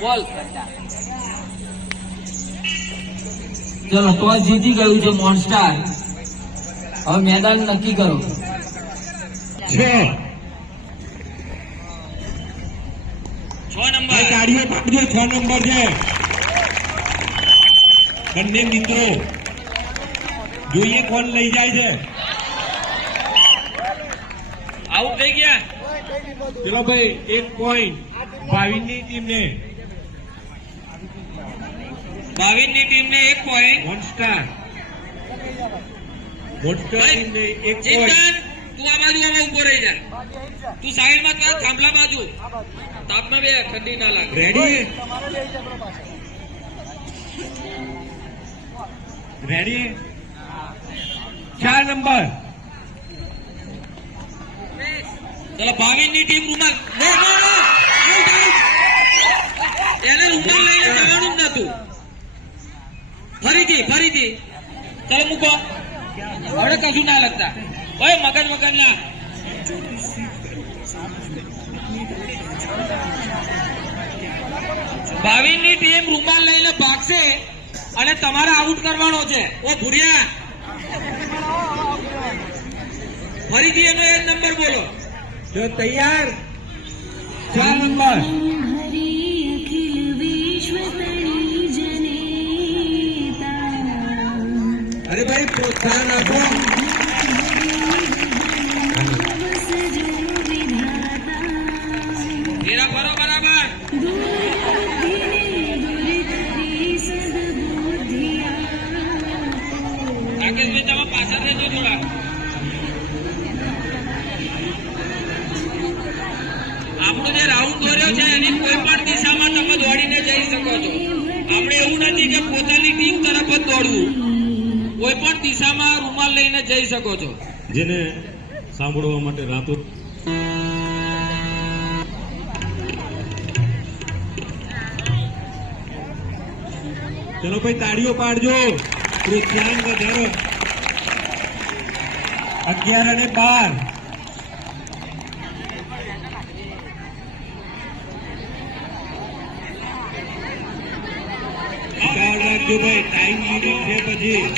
બોલ. ચલો ટોસ જીતી ગયું છે મોનસ્ટાર હવે મેદાન નક્કી કરો. છ. છ ભાઈ નંબર તાળીઓ પાડજો છ નંબર છે. બંને મિત્રો જોઈએ કોણ લઈ જાય છે. આવું થઈ ગયા? ચલો ભાઈ એક પોઈન્ટ ટીમ ટીમને ભાવિન ટીમને એક પોઈન્ટ વન સ્ટાર મોન્સ્ટર ટીમને એક પોઈન્ટ ચિંતન તું આ બાજુ આમાં ઊભો રહી જા. તું સાઈડમાં કર થાંભલા બાજુ. તાપમાં બે ઠંડી ના લાગે. રેડી રેડી ચાર નંબર. ચલો ભાવિનની ટીમ રૂમાલ. એને રૂમાલ લઈને જવાનું જ નતું. ફરીથી ફરીથી. ચલો મૂકો. હવે કશું ના લગતા ઓય, મગજ મગજ ના ભાવિનની ટીમ રૂમાલ લઈને ભાગશે અને તમારે આઉટ કરવાનો છે. ઓ, ભૂરિયા. ફરીથી એનો એક નંબર બોલો. જો તૈયાર. ચાર નંબર અરે ભાઈ પ્રોત્સાહન આપો પાછળ થોડા. આપણો જે રાઉન્ડ દોર્યો છે, એની કોઈ પણ દિશામાં તમે દોડીને જઈ શકો છો. આપણે એવું નથી કે પોતાની ટીમ તરફ જ દોડવું. કોઈ પણ દિશામાં રૂમાલ લઈને જઈ શકો છો. જેને સાંભળવા માટે રાતો ચલો ભાઈ, તાળીઓ પાડજો. પ્રોત્સાહન વધારો. અગિયાર અને બાર. ભાઈ. ટાઈમ લિમિટ છે પછી.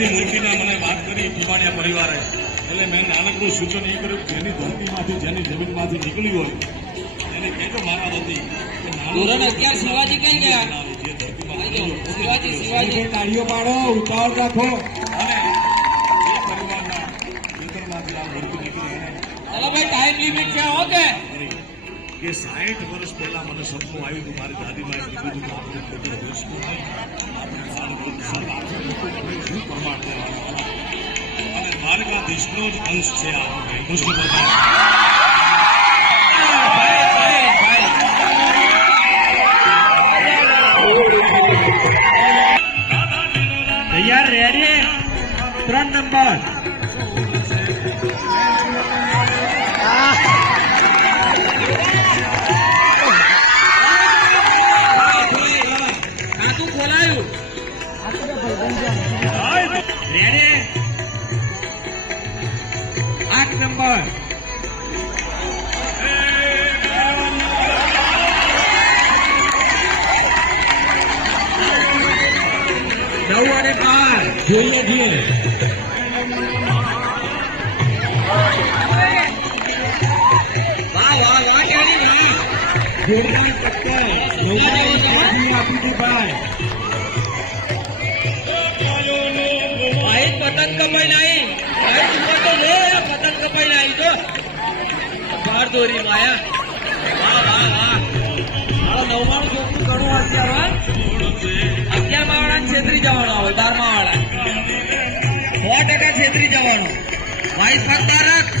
દ્વારકા દેશની મને વાત કરી ટીમાણિયા પરિવારે. એટલે મેં નાનકડું સૂચન એ કર્યું જેની ધરતીમાંથી જેની જમીનમાંથી નીકળી હોય એને કહેજો મારા હતી અગિયાર શિવાજી કઈ ગયા. શિવાજી શિવાજી. તાળીઓ પાડો ઉતાવળ રાખો. અને એ પરિવારના ખેતરમાંથી આ મૂર્તિ નીકળી ચલો ભાઈ ટાઈમ લિમિટ છે ઓકે? કે સાહીઠ વર્ષ પહેલા મને સપનું આવ્યું હતું મારી દાદીમાએ કીધું હતું કે આપણે પોતે હોઈશું નહીં આપણે ભારત સર્વ આપણે શું પ્રમાણ કરવાના અને દ્વારકાધીશનો જ અંશ છે આ ભાઈ કૃષ્ણ ભગવાન તૈયાર રેડી ત્રણ નંબર નંબર. નવ અને બાર. જોઈએ છીએ વાહ વાહ વાહ ટક્કર બાજી આપી ભાઈ પતંગ કપાઈ નહીં બાર દોરી માયા વાહ વાહ વાહ મારો નવમાનું છોકરું ઘણું હોશિયાર હા અગિયાર વાળા છેતરી જવાનો આવે બારમા વાળા સો ટકા છેતરી જવાનો વાઈસ ફરતા રાખ